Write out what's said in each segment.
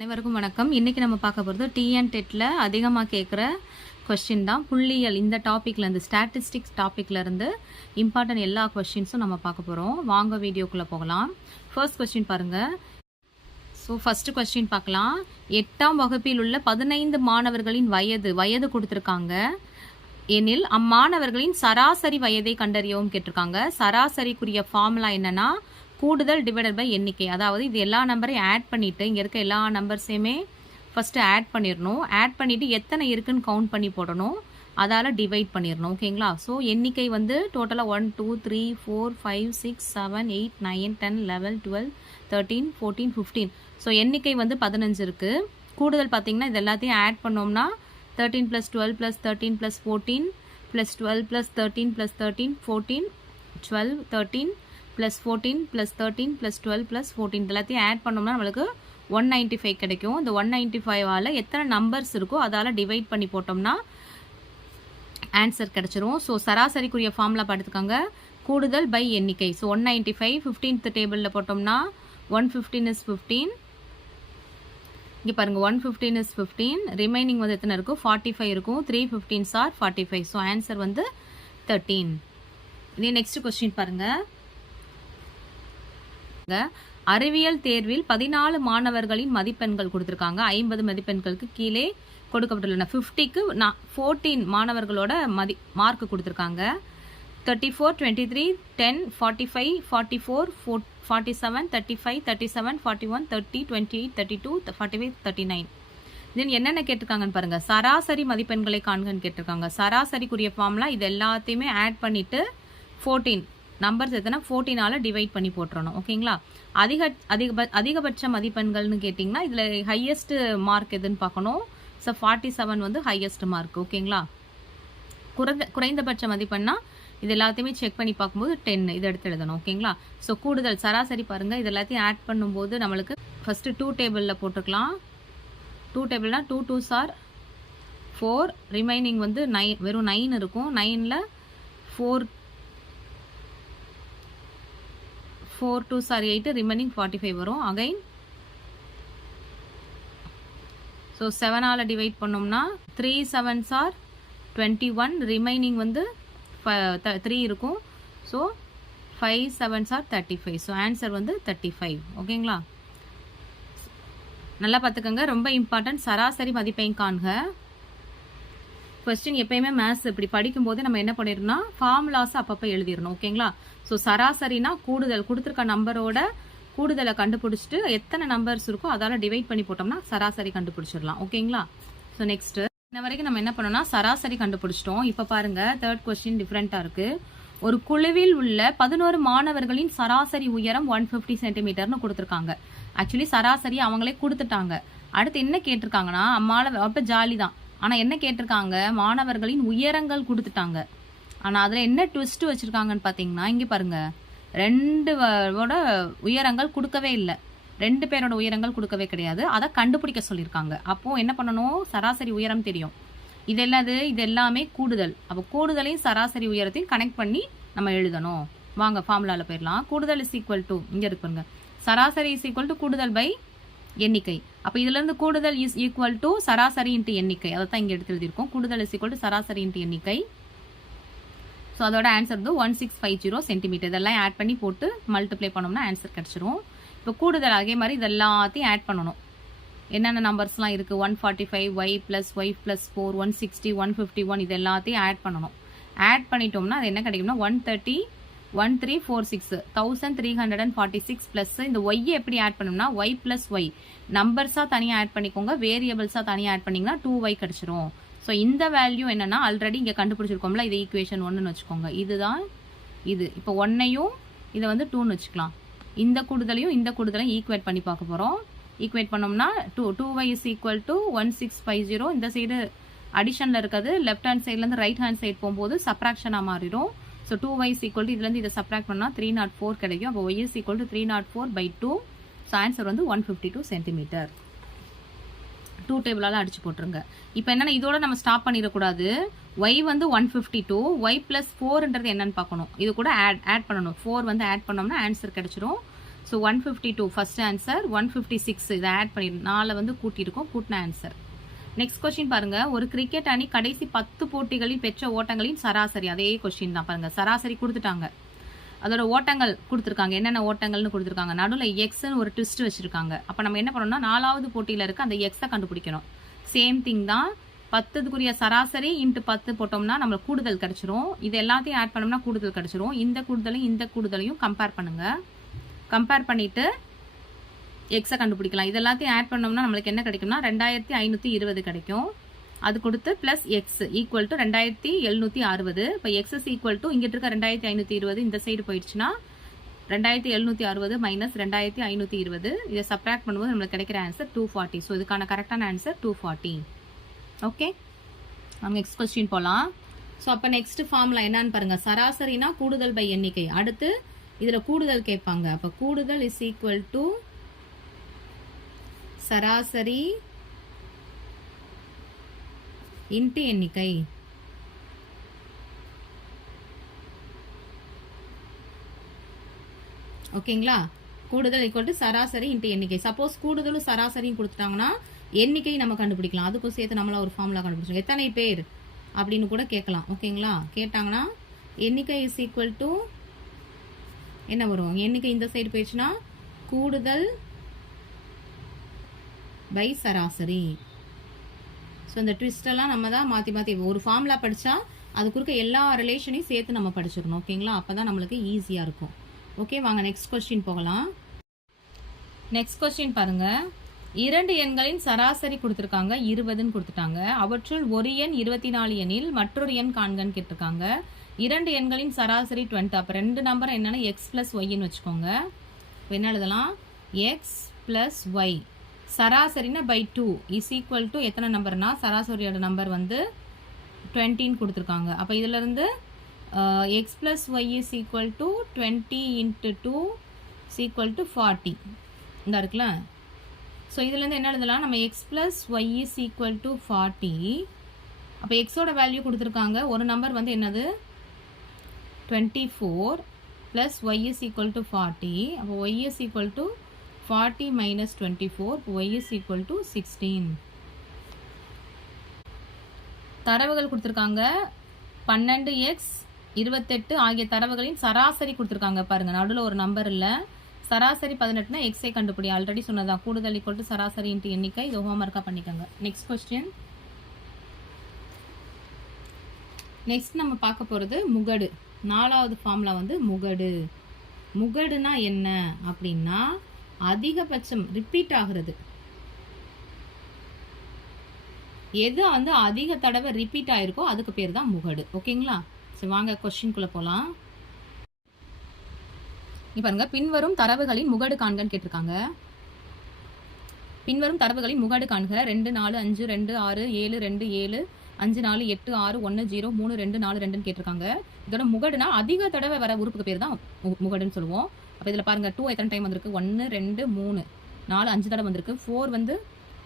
அனைவருக்கும் வணக்கம். இன்னைக்கு நம்ம பார்க்க போகிறது டிஎன் டெட்டில் அதிகமாக கேட்குற கொஸ்டின் தான். புள்ளியியல் இந்த டாப்பிக்லேருந்து, ஸ்டாட்டிஸ்டிக்ஸ் டாப்பிக்லேருந்து இம்பார்ட்டன்ட் எல்லா கொஸ்டின்ஸும் நம்ம பார்க்க போகிறோம். வாங்க வீடியோக்குள்ளே போகலாம். ஃபர்ஸ்ட் கொஸ்டின் பாருங்கள். ஸோ ஃபஸ்ட்டு கொஸ்டின் பார்க்கலாம். 8ஆம் வகுப்பில் உள்ள 15 மாணவர்களின் வயது கொடுத்துருக்காங்க எனில் அம்மாணவர்களின் சராசரி வயதை கண்டறியவும் கேட்டிருக்காங்க. சராசரிக்குரிய ஃபார்முலா என்னன்னா கூடுதல் டிவைடட் பை எண்ணிக்கை. அதாவது இது எல்லா நம்பரையும் ஆட் பண்ணிவிட்டு இங்கே இருக்க எல்லா நம்பர்ஸையுமே ஃபஸ்ட்டு ஆட் பண்ணிடணும். ஆட் பண்ணிவிட்டு எத்தனை இருக்குன்னு கவுண்ட் பண்ணி போடணும். அதால் டிவைட் பண்ணிடணும். ஓகேங்களா? ஸோ எண்ணிக்கை வந்து டோட்டலாக 1 2 3 4 5 6 7 8 9 10 11 12 13 14 15. ஸோ எண்ணிக்கை வந்து 15 இருக்குது. கூடுதல் பார்த்திங்கன்னா இது எல்லாத்தையும் ஆட் பண்ணோம்னா 13 + 12 + 13 + 14 + 12 + 13 + 13 14 12 13 + 14 + 13 + 12 + 14 எல்லாத்தையும் ஆட் பண்ணோம்னா நம்மளுக்கு 195 கிடைக்கும். இந்த 195ஆல் எத்தனை நம்பர்ஸ் இருக்கோ அதால் டிவைட் பண்ணி போட்டோம்னா ஆன்சர் கிடச்சிரும். ஸோ சராசரிக்குரிய ஃபார்முலா பார்த்துக்காங்க. கூடுதல் பை எண்ணிக்கை. ஸோ 195 15th டேபிளில் போட்டோம்னா 115 is 15. இங்கே பாருங்கள், 115 is 15. ரிமைனிங் வந்து எத்தனை இருக்கும்? 45 இருக்கும். 3 15s are 45. ஸோ ஆன்சர் வந்து 13. இதே நெக்ஸ்ட் கொஸ்டின் பாருங்கள். அறிவியல் தேர்வில் 14 மாணவர்களின் மதிப்பெண்கள் கொடுத்துருக்காங்க. 50 மதிப்பெண்களுக்கு கீழே கொடுக்கப்பட்டுள்ளன. 50க்கு 14 மாணவர்களோட மார்க் கொடுத்துருக்காங்க. 34 23 10 45 44 47 35 37 41 30 28 32 45 39. தென் என்னென்ன கேட்டிருக்காங்கன்னு பாருங்க. சராசரி மதிப்பெண்களை காண்கன்னு கேட்டிருக்காங்க. சராசரிக்குரிய ஃபார்முலா இது எல்லாத்தையுமே ஆட் பண்ணிட்டு 14 நம்பர்ஸ் எத்தனை 14ஆல் டிவைட் பண்ணி போட்டுறணும். ஓகேங்களா? அதிகபட்ச மதிப்பெண்கள்னு கேட்டிங்கன்னா இதில் ஹையஸ்ட் மார்க் எதுன்னு பார்க்கணும். ஸோ 47 வந்து ஹையஸ்ட் மார்க். ஓகேங்களா? குறைந்தபட்ச மதிப்பெண்ணா இது எல்லாத்தையுமே செக் பண்ணி பார்க்கும்போது 10 இதை எடுத்து எழுதணும். ஓகேங்களா? ஸோ கூடுதல் சராசரி பாருங்கள். இது எல்லாத்தையும் ஆட் பண்ணும்போது நம்மளுக்கு ஃபஸ்ட்டு 2 டேபிளில் போட்டுக்கலாம். 2 டேபிள்னா 2 2s are 4. ரிமைனிங் வந்து 9, வெறும் 9 இருக்கும். 9ல் 4 2s are 8. ரிமைனிங் 45 வரும். அகைன் ஸோ 7ஆல் டிவைட் பண்ணோம்னா 3 7s are 21. ரிமைனிங் வந்து 3 இருக்கும். So 5 7s are 35. So answer வந்து 35. ஓகேங்களா? நல்லா பார்த்துக்கோங்க. ரொம்ப இம்பார்ட்டன்ட். சராசரி மதிப்பெண் காண்க. கொஸ்டின் எப்பயுமே மேத்ஸ் இப்படி படிக்கும்போது நம்ம என்ன பண்ணிடணும்னா ஃபார்முலாஸ் அப்பப்போ எழுதிடணும். ஓகேங்களா? ஸோ சராசரினா கூடுதல், கொடுத்துருக்க நம்பரோட கூடுதலை கண்டுபிடிச்சிட்டு எத்தனை நம்பர்ஸ் இருக்கோ அதால் டிவைட் பண்ணி போட்டோம்னா சராசரி கண்டுபிடிச்சிடலாம். ஓகேங்களா? ஸோ நெக்ஸ்ட் இன்ன வரைக்கும் நம்ம என்ன பண்ணோம்னா சராசரி கண்டுபிடிச்சிட்டோம். இப்போ பாருங்க, தேர்ட் கொஸ்டின் டிஃப்ரெண்ட்டாக இருக்கு. ஒரு குழுவில் உள்ள 11 மாணவர்களின் சராசரி உயரம் 150 சென்டிமீட்டர்னு கொடுத்துருக்காங்க. ஆக்சுவலி சராசரி அவங்களே கொடுத்துட்டாங்க. அடுத்து என்ன கேட்டிருக்காங்கன்னா அப்போ ஜாலி தான். ஆனால் என்ன கேட்டிருக்காங்க? மாணவர்களின் உயரங்கள் கொடுத்துட்டாங்க. ஆனால் அதில் என்ன ட்விஸ்ட் வச்சுருக்காங்கன்னு பார்த்தீங்கன்னா இங்கே பாருங்கள், 2 உயரங்கள் கொடுக்கவே இல்லை. 2 பேரோட உயரங்கள் கொடுக்கவே கிடையாது. அதை கண்டுபிடிக்க சொல்லியிருக்காங்க. அப்போது என்ன பண்ணணும்? சராசரி உயரம் தெரியும். இது எல்லாமே கூடுதல். அப்போ கூடுதலையும் சராசரி உயரத்தையும் கனெக்ட் பண்ணி நம்ம எழுதணும். வாங்க ஃபார்முலாவில் போயிடலாம். கூடுதல் இஸ் ஈக்குவல் டு, இங்கே இருக்குங்க, சராசரி இஸ் ஈக்குவல் டு கூடுதல் பை எண்ணிக்கை. அப்போ இதுலேருந்து கூடுதல் இஸ் ஈக்குவல் டு சராசரி இன்ட்டு எண்ணிக்கை. அதை தான் இங்கே எடுத்து எழுதியிருக்கோம். கூடுதல் இஸ் ஈக்குவல் டு சராசரி இன்ட்டு எண்ணிக்கை. ஸோ அதோட ஆன்சர் வந்து 1650 சென்டிமீட்டர். இதெல்லாம் ஆட் பண்ணி போட்டு மல்டிப்ளை பண்ணோம்னா ஆன்சர் கிடச்சிரும். இப்போ கூடுதல் அதே மாதிரி இது எல்லாத்தையும் ஆட் பண்ணணும். என்னென்ன நம்பர்ஸ்லாம் இருக்குது? 145 y + y + 4 160 151 இது எல்லாத்தையும் ஆட் பண்ணணும். ஆட் பண்ணிட்டோம்னா அது என்ன கிடைக்கும்னா 130 1346 1346 ப்ளஸ் இந்த ஒய்யை எப்படி ஆட் பண்ணணும்னா y + y நம்பர்ஸாக தனியாக ஆட் பண்ணிக்கோங்க. வேரியபிள்ஸாக தனியாக ஆட் பண்ணிங்கன்னா 2y கிடச்சிரும். ஸோ இந்த வேல்யூ என்னன்னா ஆல்ரெடி இங்கே கண்டுபிடிச்சிருக்கோம்ல, இது ஈக்குவேஷன் 1ன்னு வச்சுக்கோங்க. இதுதான் இது. இப்போ 1ஐயும் இதை வந்து 2ன்னு வச்சுக்கலாம். இந்த கூடுதலையும் இந்த கூடுதலையும் ஈக்குவேட் பண்ணி பார்க்க போகிறோம். ஈக்குவேட் பண்ணோம்னா 2y is equal to 1650. இந்த சைடு அடிஷனில் இருக்கிறது லெஃப்ட் ஹேண்ட் சைட்லேருந்து ரைட் ஹேண்ட் சைடு போகும்போது சப்ராக்ஷனாக மாறிடும். So 2y is equal to இதுலேருந்து இதை சப்ராக்ட் பண்ணால் 304 கிடைக்கும். அப்போ y is equal to 304/2. So answer வந்து 152 சென்டிமீட்டர். 2 டேபிளால் அடிச்சு போட்டுருங்க. இப்போ என்னென்னா இதோட நம்ம ஸ்டாப் பண்ணிடக்கூடாது. y வந்து 152, y + 4ன்றது என்னன்னு பார்க்கணும். இது கூட ஆட் பண்ணணும். 4 வந்து ஆட் பண்ணோம்னா ஆன்சர் கிடைச்சிரும். So 152 first answer. 156 இதை ஆட் பண்ணிடும், 4 வந்து கூட்டியிருக்கோம், கூட்டின ஆன்சர். நெக்ஸ்ட் கொஸ்டின் பாருங்க. ஒரு கிரிக்கெட் அணி கடைசி 10 போட்டிகளில் பெற்ற ஓட்டங்களின் சராசரி. அதே கொஸ்டின் தான் பாருங்க. சராசரி கொடுத்துட்டாங்க, அதோட ஓட்டங்கள் கொடுத்துருக்காங்க, என்னென்ன ஓட்டங்கள்னு கொடுத்துருக்காங்க. நடுவில் எக்ஸ்ன்னு ஒரு ட்விஸ்ட் வச்சிருக்காங்க. அப்போ நம்ம என்ன பண்ணணும்னா 4வது போட்டியில் இருக்க அந்த எக்ஸை கண்டுபிடிக்கணும். சேம் திங் தான். 10க்குரிய சராசரி இன்ட்டு 10 போட்டோம்னா நம்மளுக்கு கூடுதல் கிடைச்சிரும். இது எல்லாத்தையும் ஆட் பண்ணோம்னா கூடுதல் கிடைச்சிரும். இந்த கூடுதலையும் கம்பேர் பண்ணுங்க. கம்பேர் பண்ணிட்டு எக்ஸை கண்டுபிடிக்கலாம். இது எல்லாத்தையும் ஆட் பண்ணோம்னா நம்மளுக்கு என்ன கிடைக்கும்னா 2520 கிடைக்கும். அது கொடுத்து பிளஸ் எக்ஸ் ஈக்குவல் டு 2760. இப்போ எக்ஸ் இஸ் ஈக்குவல் டு இங்கிட்டு இருக்க 2520 இந்த சைடு போயிடுச்சுன்னா 2760 மைனஸ் 2520. இதை சப்ராக்ட் பண்ணும்போது நம்மளுக்கு கிடைக்கிற ஆன்சர் 240. ஸோ இதுக்கான கரெக்டான ஆன்சர் 240. ஓகே, நம்ம நெக்ஸ்ட் கொஸ்டின் போகலாம். ஸோ அப்போ நெக்ஸ்ட் ஃபார்முலா என்னன்னு பாருங்க. சராசரினா கூடுதல் பை எண்ணிக்கை. அடுத்து இதில் கூடுதல் கேட்பாங்க. அப்போ கூடுதல் இஸ் ஈக்குவல் டு சராசரி இன்ட்டு எண்ணிக்கை. ஓகேங்களா? கூடுதல் ஈக்குவல் டு சராசரி இன்ட்டு எண்ணிக்கை. சப்போஸ் கூடுதலும் சராசரியும் கொடுத்துட்டாங்கன்னா எண்ணிக்கை நம்ம கண்டுபிடிக்கலாம். அதுக்கும் சேர்த்து நம்மள ஒரு ஃபார்முலா கண்டுபிடிச்சோம். எத்தனை பேர் அப்படின்னு கூட கேட்கலாம். ஓகேங்களா? கேட்டாங்கன்னா எண்ணிக்கை இஸ் ஈக்குவல் டு என்ன வரும்? எண்ணிக்கை இந்த சைடு போயிடுச்சுன்னா கூடுதல் பை சராசரி. ஸோ இந்த ட்விஸ்டெல்லாம் நம்ம தான் மாற்றி ஒரு ஃபார்முலா படித்தா அது குறுக்க எல்லா ரிலேஷனையும் சேர்த்து நம்ம படிச்சிடணும். ஓகேங்களா? அப்போ தான் நம்மளுக்கு ஈஸியாக இருக்கும். ஓகே, வாங்க நெக்ஸ்ட் கொஸ்டின் போகலாம். நெக்ஸ்ட் கொஸ்டின் பாருங்க. 2 எண்களின் சராசரி கொடுத்துருக்காங்க, 20ன்னு கொடுத்துட்டாங்க. அவற்றுள் ஒரு எண் 24 எண்ணில் மற்றொரு எண் காண்கன்னு கேட்டிருக்காங்க. 2 எண்களின் சராசரி 20. அப்போ 2 நம்பர் என்னன்னா எக்ஸ் பிளஸ் ஒய்ன்னு வச்சுக்கோங்க. இப்போ என்ன எழுதலாம்? எக்ஸ் பிளஸ் ஒய் சராசரினா பை 2 இஸ் ஈக்குவல் டு எத்தனை நம்பர்னா சராசரியோட நம்பர் வந்து 20ன்னு கொடுத்துருக்காங்க. அப்போ இதிலிருந்து x plus y is equal to 20 into 2 is equal to 40 இந்த இருக்குல்ல. ஸோ இதுலேருந்து என்ன எழுதலாம்? நம்ம x plus y is equal to 40. அப்போ எக்ஸோட வேல்யூ கொடுத்துருக்காங்க. ஒரு நம்பர் வந்து என்னது 24 plus y is equal to 40. அப்போ y is equal to 40 minus 24, y is equal to 16. தரவுகள் கொடுத்துருக்காங்க. 12x 28 ஆகிய தரவுகளின் சராசரி கொடுத்துருக்காங்க. பாருங்க, நடுவில் ஒரு நம்பர் இல்லை. சராசரி 18னா எக்ஸை கண்டுபிடி. ஆல்ரெடி சொன்னதான். கூடுதல் ஈக்குவல் டு சராசரி இன்ட்டு எண்ணிக்கை. இது ஹோம்ஒர்க்காக பண்ணிக்கோங்க. Next question. நெக்ஸ்ட் நம்ம பார்க்க போகிறது முகடு. 4வது ஃபார்முலா வந்து முகடு. முகடுனா என்ன அப்படின்னா அதிகபட்சம் ரிப்பீட் ஆகிறது. எது வந்து அதிக தடவை ரிப்பீட் ஆயிருக்கோ அதுக்கு பேர் தான் முகடு. ஓகேங்களா? சரி, வாங்க கொஸ்டின்குள்ள போலாம். பாருங்க, பின்வரும் தரவுகளின் முகடு காண்கன்னு கேட்டிருக்காங்க. பின்வரும் தரவுகளின் முகடு காண்க. 2 4 5 2 6 7 2 7 5 4 8 6 1 0 3 2 4 2ன்னு கேட்டிருக்காங்க. இதோட முகடுனா அதிக தடவை வர உறுப்புக்கு பேர் தான் முகடுன்னு சொல்லுவோம். அப்போ இதில் பாருங்கள் 2 எத்தனை டைம் வந்திருக்கு? 1 2 3 4 5 தடவை வந்திருக்கு. 4 வந்து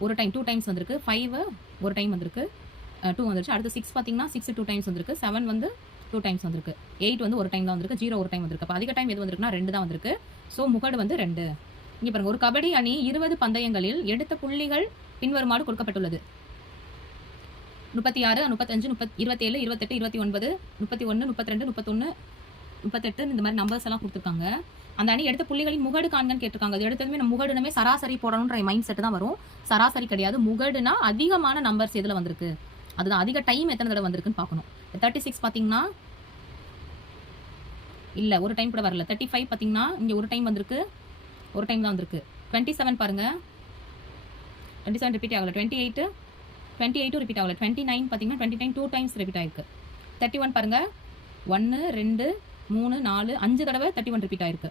ஒரு டைம் 2 டைம்ஸ் வந்திருக்கு. 5 ஒரு டைம் வந்திருக்கு, 2 வந்துருச்சு. அடுத்து 6 பார்த்தீங்கன்னா 6 2 டைம்ஸ் வந்திருக்கு. 7 வந்து 2 டைம்ஸ் வந்திருக்கு. 8 வந்து ஒரு டைம் தான் வந்திருக்கு. 0 ஒரு டைம் வந்திருக்கு. அப்போ அதிக டைம் எது வந்திருக்குன்னா 2 தான் வந்திருக்கு. ஸோ முகடு வந்து 2. இங்கே பாருங்க, ஒரு கபடி அணி 20 பந்தயங்களில் எடுத்த புள்ளிகள் பின்வருமாறு கொடுக்கப்பட்டுள்ளது. 36 35 27 28 29 31 32 31 38 இந்த மாதிரி நம்பர்ஸ் எல்லாம் கொடுத்துருக்காங்க. அந்த அணி எடுத்த புள்ளிகளின் முகடு காண்கன்னு கேட்டிருக்காங்க. அது எடுத்ததுமே நம்ம முகடுனமே சராசரி போடணுன்ற மைண்ட் செட் தான் வரும். சராசரி கிடையாது. முகடுனா அதிகமான நம்பர்ஸ் எதில் வந்திருக்கு, அதுதான் அதிக டைம் எத்தனை தடவை வந்திருக்குன்னு பார்க்கணும். 36 பார்த்தீங்கன்னா இல்லை, ஒரு டைம் கூட வரல. 35 பார்த்தீங்கன்னா இங்கே ஒரு டைம் வந்திருக்கு, ஒரு டைம் தான் வந்திருக்கு. 27 பாருங்க, 27 ரிப்பீட் ஆகல. 28 ரிப்பீட் ஆகல. 29 பார்த்தீங்கன்னா 29 2 டைம்ஸ் ரிப்பீட் ஆயிருக்கு. 31 பாருங்க, 1 2 3 4 5 தடவை 31 ரிப்பீட் ஆயிருக்கு.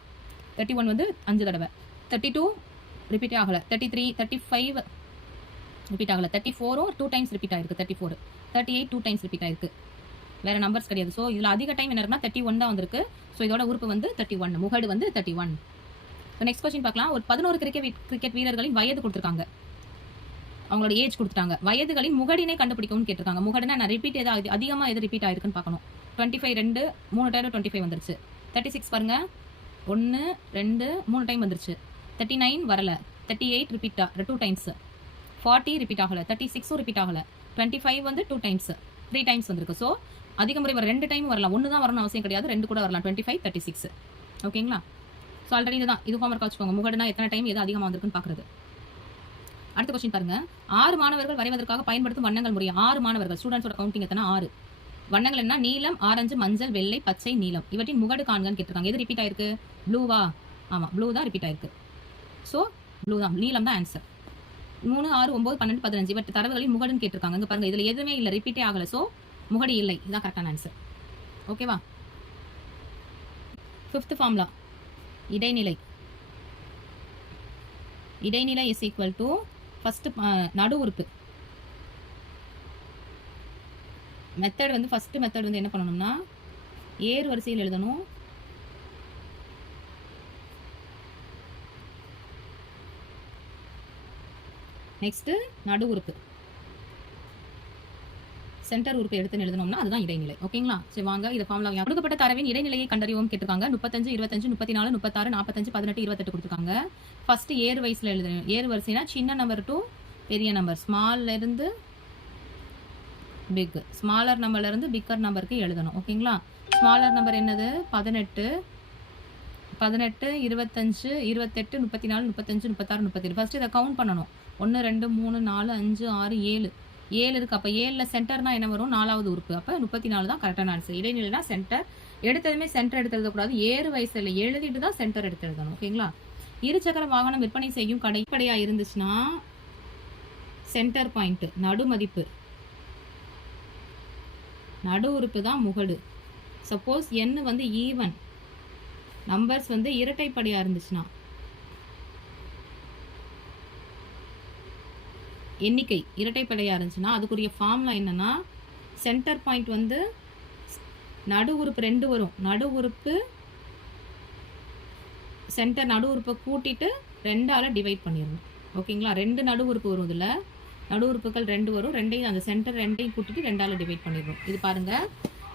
31 வந்து 5 தடவை. 32 ரிப்பீட் ஆகல. 33 35 ரிப்பீட் ஆகல. 34 2 டைம்ஸ் ரிப்பீட் ஆயிருக்கு. 34 38 2 டைம்ஸ் ரிப்பீட் ஆயிருக்கு. வேற நம்பர்ஸ் கிடையாது. ஸோ இதில் அதிக டைம் என்ன இருக்குன்னா 31 தான் வந்திருக்கு. ஸோ இதோட உறுப்பு வந்து 31, முகடு வந்து 31. நெக்ஸ்ட் கொஸ்டின் பார்க்கலாம். ஒரு 11 கிரிக்கெட் வீரர்களின் வயது கொடுத்துருக்காங்க. அவங்களோட ஏஜ் கொடுத்துட்டாங்க. வயதுகளின் முகடினை கண்டுபிடிக்கவும் கேட்டிருக்காங்க. முகடுனா நான் ரிப்பீட் ஏதாவது அதிகமாக எது ரிப்பீட் ஆயிருக்குன்னு பார்க்கணும். 25 2 3 டைம் 25 வந்துருச்சு. 36 பாருங்க, 1 2 3 டைம் வந்துருச்சு. 39 வரல. 38 ரிப்பீட்டா 2 டைம்ஸ். 40 ரிப்பீட் ஆகல. 36 ரிப்பீட் ஆகல. 25 வந்து 2 டைம்ஸ் 3 டைம்ஸ் வந்திருக்கு. ஸோ அதிக முறை வர 2 டைம் வரலாம். 1 தான் வரணும்னு அவசியம் கிடையாது. 2 கூட வரலாம். 25 36. ஓகேங்களா? ஸோ ஆல்ரெடி இதுதான். இது ஹோம்ஒர்க் வச்சுக்கோங்க. முகடுனா எத்தனை டைம் எது அதிகமாக வந்திருக்குன்னு பார்க்குறது. அடுத்த கொஸ்டின் பாருங்க. 6 மாணவர்கள் வரைவதற்காக பயன்படுத்தும் வண்ணங்கள் முறை. 6 மாணவர்கள் ஸ்டூடெண்ட்ஸோட கவுண்டிங் எத்தனை? 6. வண்ணங்கள் என்ன? நீலம், ஆரஞ்சு, மஞ்சள், வெள்ளை, பச்சை, நீலம். இவற்றின் முகடு காண்கன்னு கேட்டிருக்காங்க. எது ரிப்பீட் ஆயிருக்கு? ப்ளூவா? ஆமாம், ப்ளூ தான் ரிப்பீட் ஆயிருக்கு. ஸோ ப்ளூ தான், நீலம் தான் ஆன்சர். 3 6 9 12 15 இவற்றை தரவுகளின் முகடுன்னு கேட்டிருக்காங்க. இங்க பாருங்க, இதுல எதுவுமே இல்லை, ரிப்பீட்டே ஆகல. ஸோ முகடு இல்லை. இதுதான் கரெக்டான ஆன்சர். ஓகேவா? 5th ஃபார்முலா இடைநிலை. இடைநிலை இஸ் ஈக்குவல் டு ஃபர்ஸ்ட் நடு உறுப்பு. மெத்தட் வந்து ஃபர்ஸ்ட் மெத்தட் வந்து என்ன பண்ணணும்னா ஏறு வரிசையில் எழுதணும். நெக்ஸ்ட் நடு உறுப்பு, சென்டர் உறுப்பு எடுத்து எழுதணும்னா அதுதான் இடைநிலை. ஓகேங்களா? சரி வாங்க இதை ஃபார்முலா. கொடுக்கப்பட்ட தரவின் இடைநிலையை கண்டறியவும் கேட்டிருக்காங்க. 35 25 34 36 45 18 28 கொடுத்துருக்காங்க. ஃபர்ஸ்ட் ஏறு வயசுல எழுதணும். ஏறு வரிசைனா சின்ன நம்பர் டு பெரிய நம்பர், ஸ்மால்ல இருந்து பிக், ஸ்மாலர் நம்பர்ல இருந்து பிக்கர் நம்பருக்கு எழுதணும். ஓகேங்களா? ஸ்மாலர் நம்பர் என்னது? 18 18 25 28 34 35 36 37. ஃபர்ஸ்ட் இதை கவுண்ட் பண்ணணும். 1 2 3 4 5 6 7 7 இருக்கு. அப்போ 7ல் சென்டர்னா என்ன வரும்? 4வது உறுப்பு. அப்போ 34 தான் கரெக்டான ஆன்சர். இடைநிலைனா சென்டர் எடுத்ததுமே சென்டர் எடுத்து எழுதக்கூடாது. ஏறு வயசுல எழுதிட்டு தான் சென்டர் எடுத்து எழுதணும். ஓகேங்களா? இருசக்கர வாகனம் விற்பனை செய்யும் கடைப்படையா இருந்துச்சுன்னா சென்டர் பாயிண்ட் நடு மதிப்பு, நடு உறுப்பு தான் முகடு. சப்போஸ் n வந்து ஈவன் நம்பர்ஸ் வந்து இரட்டைப்படையா இருந்துச்சுன்னா, எண்ணிக்கை இரட்டைப்படையா இருந்துச்சுன்னா அதுக்குரிய ஃபார்முலா என்னன்னா சென்டர் பாயிண்ட் வந்து நடு உறுப்பு 2 வரும். நடு உறுப்பு சென்டர் நடு உறுப்பை கூட்டிட்டு 2ஆல டிவைட் பண்ணிடணும். ஓகேங்களா? 2 நடு உறுப்பு வரும். இதில் நடு உறுப்புகள் 2 வரும். 2ஐயும் அந்த சென்டர் 2ஐயும் கூட்டிட்டு 2ஆல டிவைட் பண்ணிடணும். இது பாருங்க,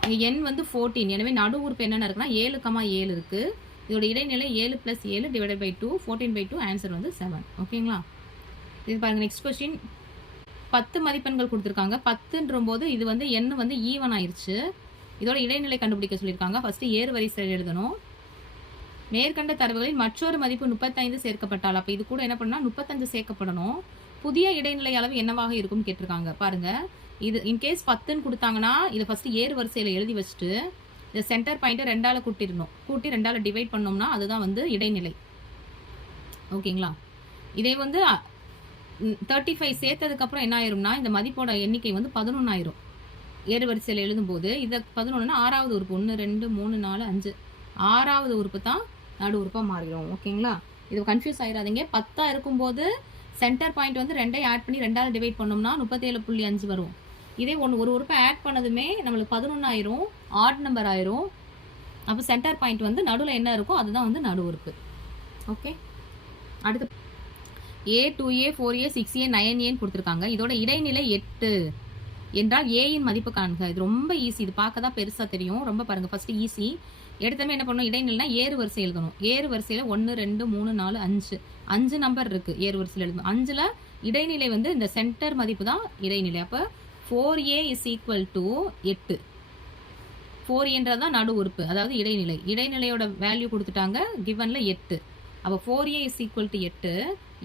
இங்கே n வந்து 14. எனவே நடு உறுப்பு என்னென்ன இருக்குன்னா 7,7 இருக்கு. இதோட இடைநிலை 7 + 7 டிவைடட் பை 2 14/2. ஆன்சர் வந்து 7. ஓகேங்களா? இது பாருங்க. நெக்ஸ்ட் கொஸ்டின் 10 மதிப்பெண்கள் கொடுத்துருக்காங்க. 10ன்ற போது இது வந்து n வந்து ஈவன் ஆயிருச்சு. இதோட இடைநிலை கண்டுபிடிக்க சொல்லியிருக்காங்க. ஃபர்ஸ்ட் ஏறு வரிசையில் எழுதணும். மேற்கண்ட தரவுகளில் மற்றொரு மதிப்பு 35 சேர்க்கப்பட்டால், அப்போ இது கூட என்ன பண்ணா 35 சேர்க்கப்படணும். புதிய இடைநிலை அளவு என்னவாக இருக்கும்னு கேட்டிருக்காங்க. பாருங்க, இது இன்கேஸ் 10ன்னு கொடுத்தாங்கன்னா இதை ஃபர்ஸ்ட் ஏறு வரிசையில் எழுதி வச்சுட்டு இந்த சென்டர் பாயிண்ட்டை 2ஆல கூட்டிடணும். கூட்டி 2ஆல டிவைட் பண்ணோம்னா அதுதான் வந்து இடைநிலை. ஓகேங்களா? இதே வந்து 35 சேர்த்ததுக்கப்புறம் என்ன ஆயிரும்னா இந்த மதிப்போட எண்ணிக்கை வந்து 11 ஆயிரும். ஏறு வரிசையில் எழுதும்போது இதை 11னா 6வது உறுப்பு 1 2 3 4 5 6வது உறுப்பு தான் நடு உறுப்பாக மாறிடும். ஓகேங்களா? இது கன்ஃபியூஸ் ஆயிடாதீங்க. 10 இருக்கும்போது சென்டர் பாயிண்ட் வந்து 2ஐ ஆட் பண்ணி 2ஆல் டிவைட் பண்ணோம்னா 37.5 வரும். இதே ஒரு உறுப்பை ஆட் பண்ணதுமே நம்மளுக்கு 11 ஆயிரும், ஆட் நம்பர் ஆயிரும். அப்போ சென்டர் பாயிண்ட் வந்து நடுவில் என்ன இருக்கோ அதுதான் வந்து நடு உறுப்பு. ஓகே, அடுத்து A 2A 4A 6A 9Aன்னு கொடுத்துருக்காங்க. இதோட இடைநிலை 8 என்றால் ஏயின் மதிப்பு காண்க. இது ரொம்ப ஈஸி. இது பார்க்க தான் பெருசாக தெரியும். ரொம்ப பாருங்க, ஃபர்ஸ்ட் ஈஸி. எடுத்தமே என்ன பண்ணணும்? இடைநிலைனா ஏறு வரிசை எழுதணும். ஏறு வரிசையில் 1 2 3 4 5 5 நம்பர் இருக்கு. ஏறு வரிசையில் எழுதணும். 5ல் இடைநிலை வந்து இந்த சென்டர் மதிப்பு தான் இடைநிலை. அப்போ 4A is equal to 8. 4A தான் நடு உறுப்பு, அதாவது இடைநிலை. இடைநிலையோட வேல்யூ கொடுத்துட்டாங்க, கிவன்ல 8. அப்போ 4A is equal to 8,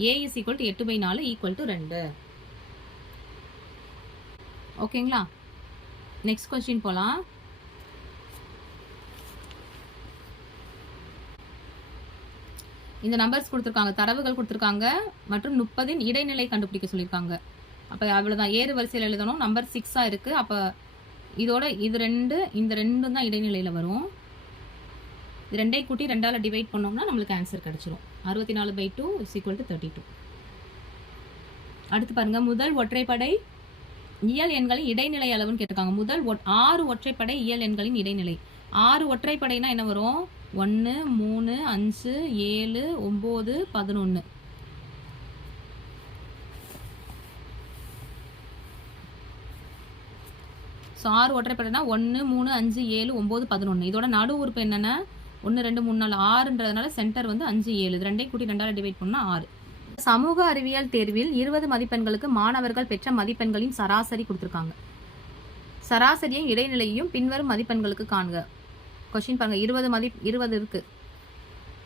A is equal to 8/4 equal to 2. ஓகேங்களா? நெக்ஸ்ட் கொஸ்டின் போலாம். இந்த நம்பர்ஸ் கொடுத்துருக்காங்க, தரவுகள் கொடுத்துருக்காங்க மற்றும் 30இன் இடைநிலை கண்டுபிடிக்க சொல்லியிருக்காங்க. அப்போ அவ்வளோதான். ஏறு வரிசையில் எழுதணும். நம்பர் 6ஆக இருக்குது. அப்போ இதோட இது 2 இந்த 2 தான் இடைநிலையில் வரும். இது 2ஐ கூட்டி 2ஆல் டிவைட் பண்ணோம்னா நம்மளுக்கு ஆன்சர் கிடச்சிரும். 64/2 இஸ் ஈக்குவல் டு 32. அடுத்து பாருங்க, முதல் ஒற்றைப்படை இயல் எண்களின் இடைநிலை அளவுன்னு கேட்டிருக்காங்க. முதல் 6 ஒற்றைப்படை இயல் எண்களின் இடைநிலை. 6 ஒற்றைப்படைனா என்ன வரும்? 1 3 5 7 9 11. ஸோ 6 ஒற்றைப்படைனா 1 3 5 7 9 11. இதோட நடு உறுப்பு என்னென்ன? 1 2 3 4 6ன்றதுனால சென்டர் வந்து 5 7 இது ரெண்டையும் கூட்டி 2ஆல் டிவைட் பண்ணா 6. சமூக அறிவியல் தேர்வில் 20 மதிப்பெண்களுக்கு மாணவர்கள் பெற்ற மதிப்பெண்களின் சராசரி கொடுத்துருக்காங்க. சராசரியும் இடைநிலையும் பின்வரும் மதிப்பெண்களுக்கு காண்க. கொஸ்டின் பாருங்க, 20 இருக்கு,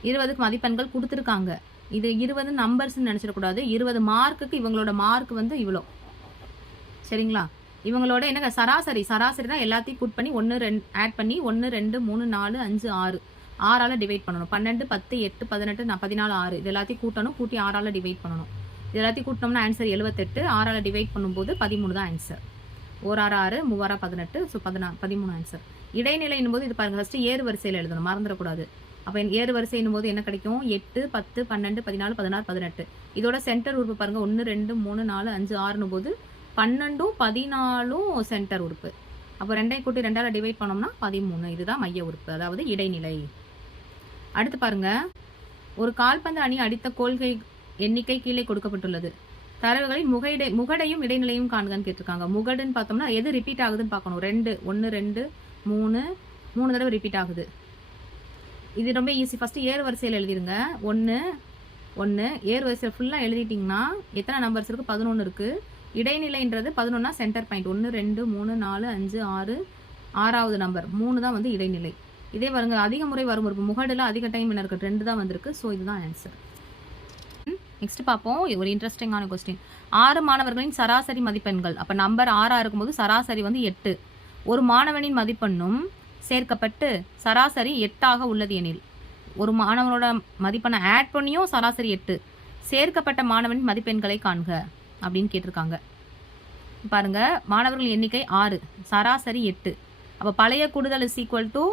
20க்கு மதிப்பெண்கள் கொடுத்துருக்காங்க. இது 20 நம்பர்ஸ்ன்னு நினச்சிடக்கூடாது. 20 மார்க்குக்கு இவங்களோட மார்க் வந்து இவ்வளோ, சரிங்களா? இவங்களோட என்ன சராசரி தான் எல்லாத்தையும் கூட் பண்ணி 1 2 ஆட் பண்ணி 1 2 3 4 5 6 6ஆல் டிவைட் பண்ணணும். 12 10 8 18 14 6 இது எல்லாத்தையும் கூட்டணும். கூட்டி 6ஆல் டிவைட் பண்ணணும். இது எல்லாத்தையும் கூட்டினோம்னா ஆன்சர் 78. 6ஆல் டிவைட் பண்ணும்போது 13 தான் ஆன்சர். 1 6 6 3 6 18 so 13 answer. இடைநிலைன்னும் போது இது பாருங்க, ஃபர்ஸ்ட் ஏறு வரிசையில் எழுதணும், மறந்துடக்கூடாது. அப்போ ஏறு வரிசைன்னும் போது என்ன கிடைக்கும்? 8 10 12 14 16 18. இதோட சென்டர் உறுப்பு பாருங்க, 1 2 3 4 5 6னும் போது 12 14 சென்டர் உறுப்பு. அப்போ 2ஐயும் கூட்டி 2ஆல் டிவைட் பண்ணோம்னா 13. இதுதான் மைய உறுப்பு, அதாவது இடைநிலை. அடுத்து பாருங்க, ஒரு கால்பந்து அணி அடித்த கோல்கை எண்ணிக்கை கீழே கொடுக்கப்பட்டுள்ளது. தரவுகளில் முகடையும் இடைநிலையும் காண்கன்னு கேட்டிருக்காங்க. முகடுன்னு பார்த்தோம்னா எது ரிப்பீட் ஆகுதுன்னு பார்க்கணும். 2 1 2 3 தடவை ரிப்பீட் ஆகுது. இது ரொம்ப ஈஸி. ஃபர்ஸ்ட் ஏறு வரிசையில் எழுதிருங்க. 1 1 ஏறு வரிசையில் ஃபுல்லாக எழுதிட்டிங்கன்னா எத்தனை நம்பர்ஸ் இருக்குது? 11 இருக்குது. இடைநிலைன்றது 11னா சென்டர் பாயிண்ட். 1 2 3 4 5 6 6வது நம்பர் 3 தான் வந்து இடைநிலை. இதே பாருங்க, அதிக முறை வரும் உறுப்பு முகடுல அதிக டைம் என்ன இருக்கு? 2 தான் வந்திருக்கு. ஸோ இதுதான் ஆன்சர். நெக்ஸ்ட் பார்ப்போம், ஒரு இன்ட்ரெஸ்டிங்கான கொஸ்டின். 6 மாணவர்களின் சராசரி மதிப்பெண்கள். அப்போ நம்பர் 6 இருக்கும்போது சராசரி வந்து 8. ஒரு மாணவனின் மதிப்பெண்ணும் சேர்க்கப்பட்டு சராசரி 8ஆக உள்ளது எனில், ஒரு மாணவனோட மதிப்பெண்ணை ஆட் பண்ணியும் சராசரி 8, சேர்க்கப்பட்ட மாணவனின் மதிப்பெண்களை காண்க அப்படின்னு கேட்டிருக்காங்க. பாருங்க, மாணவர்கள் எண்ணிக்கை 6, சராசரி 8. அப்போ பழைய கூடுதல் இஸ் ஈக்குவல் டு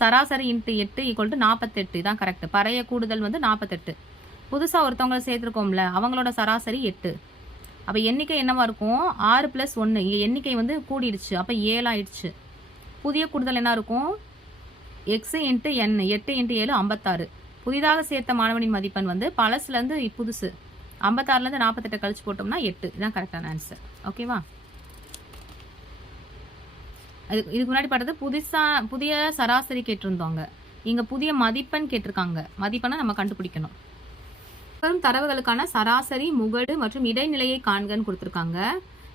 சராசரி இன்ட்டு 8 ஈக்குவல் டு 48. இதான் கரெக்ட். பழைய கூடுதல் வந்து 48. புதுசாக ஒருத்தவங்களை சேர்த்துருக்கோம்ல, அவங்களோட சராசரி 8. அப்போ எண்ணிக்கை என்னவா இருக்கும்? 6 + 1. இங்கே எண்ணிக்கை வந்து கூடிடுச்சு, அப்போ 7 ஆயிடுச்சு. புதிய கூடுதல் என்ன இருக்கும்? x into n. 8 × 7 56. புதிதாக சேர்த்த மாணவனின் மதிப்பெண் வந்து பழசுலேருந்து புதுசு 56லேருந்து 48 கழிச்சு போட்டோம்னா 8. இதுதான் கரெக்டான ஆன்சர். ஓகேவா? இதுக்கு முன்னாடி பார்த்தது புதிய சராசரி கேட்டிருந்தோங்க. இங்கே புதிய மதிப்பெண் கேட்டிருக்காங்க. மதிப்பெண்ணை நம்ம கண்டுபிடிக்கணும். வரும் தரவுகளுக்கான சராசரி, முகடு மற்றும் இடைநிலையை காண்கன்னு கொடுத்துருக்காங்க.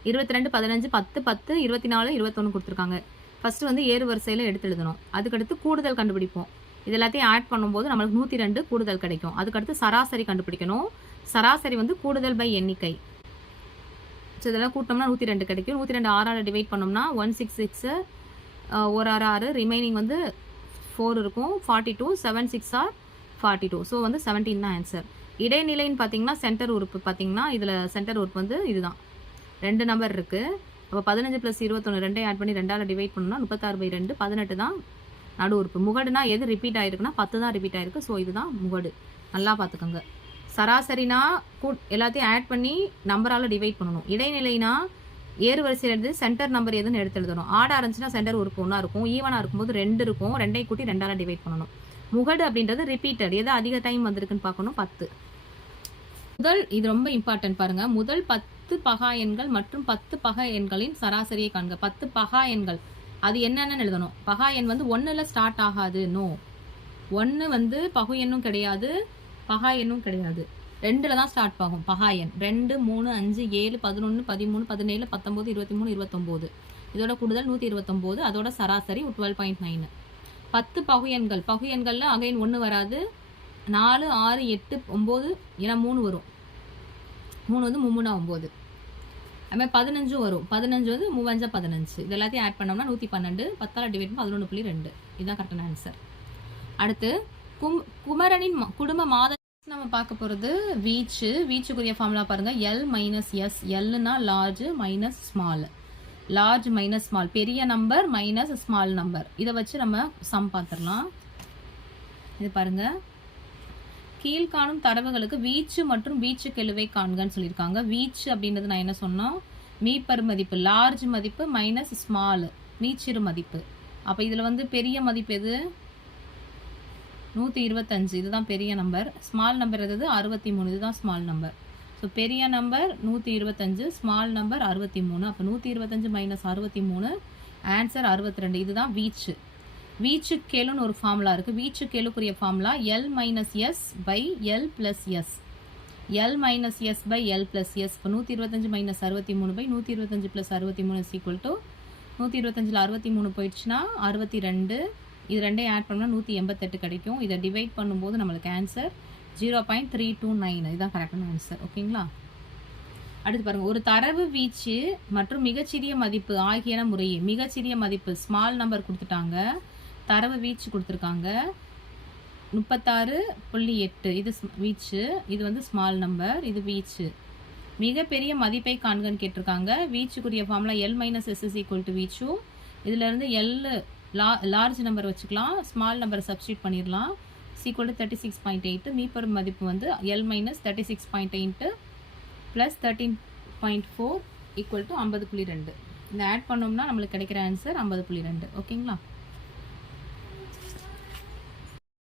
22 15 10 10 24 21 கொடுத்துருக்காங்க. ஃபர்ஸ்ட் வந்து ஏறு வரிசையில் எடுத்து எழுதணும். அதுக்கடுத்து கூடுதல் கண்டுபிடிப்போம். இது எல்லாத்தையும் ஆட் பண்ணும்போது நம்மளுக்கு 102 கூடுதல் கிடைக்கும். அதுக்கடுத்து சராசரி கண்டுபிடிக்கணும். சராசரி வந்து கூடுதல் பை எண்ணிக்கை. ஸோ இதெல்லாம் கூட்டோம்னா 102 கிடைக்கும். 102 6ஆல் டிவைட் பண்ணோம்னா 166 1 6 6 ரிமைனிங் வந்து 4 இருக்கும். 42 7 6 ஆர் 42. ஸோ வந்து 17 தான் ஆன்சர். இடைநிலைன்னு பார்த்தீங்கன்னா சென்டர் உறுப்பு பார்த்தீங்கன்னா இதில் சென்டர் உறுப்பு வந்து இதுதான். 2 நம்பர் இருக்குது. அப்போ 15 + 21 2ஐயும் ஆட் பண்ணி 2ஆல் டிவைட் பண்ணோம்னா 36/2 18 தான் நடு உறுப்பு. முகடுனா எது ரிப்பீட் ஆயிருக்குன்னா 10 தான் ரிப்பீட் ஆயிருக்கு. ஸோ இதுதான் முகடு. நல்லா பார்த்துக்கோங்க. சராசரினா எல்லாத்தையும் ஆட் பண்ணி நம்பரால் டிவைட் பண்ணணும். இடைநிலைனா ஏறு வரிசையில் எடுத்து சென்டர் நம்பர் எதுன்னு எடுத்து எழுதணும். ஆடாக இருந்துச்சுன்னா சென்டர் உறுப்பு ஒன்றா இருக்கும். ஈவனாக இருக்கும்போது 2 இருக்கும். 2ஐயும் கூட்டி 2ஆல் டிவைட் பண்ணணும். முகடு அப்படின்றது ரிப்பீட்டட். எது அதிக டைம் வந்திருக்குன்னு பார்க்கணும். 10. இது ரொம்ப இம்பார்ட்டன்ட் பாருங்க. முதல் 10 பகா எண்கள் மற்றும் 10 பகா எண்களின் சராசரியை காண்க. 10 பகா எண்கள் அது என்னென்னு எழுதணும். பகா எண் வந்து 1ல் ஸ்டார்ட் ஆகாது. நோ, 1 வந்து பகு எண்ணும் கிடையாது, பகா எண்ணும் கிடையாது. 2ல் தான் ஸ்டார்ட் ஆகும் பகா எண். 2 3 5 7 11 13 17 19 23 29. இதோட கூடுதல் 129. அதோட சராசரி 12.9. 10 பகு எண்களில் அகைன் 1 வராது. 4 6 8 9 ஏன்னா 3 வரும். 3 வந்து 3 9. அதுமாதிரி 15 வரும். 15 வந்து 3 15. இது எல்லாத்தையும் ஆட் பண்ணோம்னா 112. 10ஆல் டிவைட் பண்ணி 11.2. இதுதான் கரெக்டான ஆன்சர். அடுத்து குமரனின் குடும்ப மாத நம்ம பார்க்க போகிறது வீச்சுக்குரிய ஃபார்முலா பாருங்க. L - S. Lனா large minus small. Large minus small, பெரிய நம்பர் மைனஸ் ஸ்மால் நம்பர். இதை வச்சு நம்ம சம் பார்த்துடலாம். இது பாருங்க, கீழ்காணும் தரவுகளுக்கு வீச்சு மற்றும் வீச்சு கெழுவை காண்கன்னு சொல்லியிருக்காங்க. வீச்சு அப்படின்றது நான் என்ன சொன்னோம்? மீப்பர் மதிப்பு, லார்ஜ் மதிப்பு மைனஸ் ஸ்மால் மீச்சிறு மதிப்பு. அப்போ இதில் வந்து பெரிய மதிப்பு எது? 125. இதுதான் பெரிய நம்பர். ஸ்மால் நம்பர் எது? 63. இதுதான் ஸ்மால் நம்பர். ஸோ பெரிய நம்பர் 125, ஸ்மால் நம்பர் 63. அப்போ 125 - 63 ஆன்சர் 62. இதுதான் வீச்சு. வீச்சுக்கேளுன்னு ஒரு ஃபார்முலா இருக்குது. வீச்சுக்கேளுக்குரிய formula L minus S by L plus S. L minus S by L plus S. இப்போ 125 minus 63 by 125 plus 63 is equal to 125ல் 63 போயிடுச்சுன்னா 62. இது ரெண்டையும் ஆட் பண்ணால் 188 கிடைக்கும். இதை டிவைட் பண்ணும்போது நம்மளுக்கு ஆன்சர் 0.329. இதுதான் கரெக்டான ஆன்சர். ஓகேங்களா? அடுத்து பாருங்கள், ஒரு தரவு வீச்சு மற்றும் மிகச்சிறிய மதிப்பு ஆகியன முறையே. மிகச்சிறிய மதிப்பு ஸ்மால் நம்பர் கொடுத்துட்டாங்க, தரவு வீச்சு கொடுத்துருக்காங்க 36.8. இது வீச்சு, இது வந்து ஸ்மால் நம்பர், இது வீச்சு. மிகப்பெரிய மதிப்பை காண்கன்னு கேட்டிருக்காங்க. வீச்சுக்குரிய formula L minus S is equal to வீச்சு. இதுலேருந்து எல் லார்ஜ் நம்பர் வச்சுக்கலாம், ஸ்மால் நம்பரை சப்ஸ்டியூட் பண்ணிடலாம். Equal to 36.8. மீப்பெரும் மதிப்பு வந்து L minus 36.8 plus 13.4 equal to 50.2. இந்த ஆட் பண்ணோம்னா நம்மளுக்கு கிடைக்கிற ஆன்சர் 50.2. ஓகேங்களா?